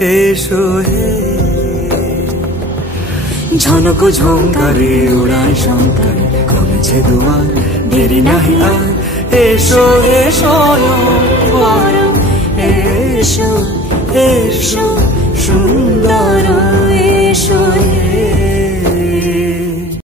এসো হে। ঝনক ঝঙ্কারে উড়ায় শঙ্কারে কমেছে দুয়ার, দেরি নাহি আর। এসো এসো পরম, এসো এসো সুন্দর, এসো হে।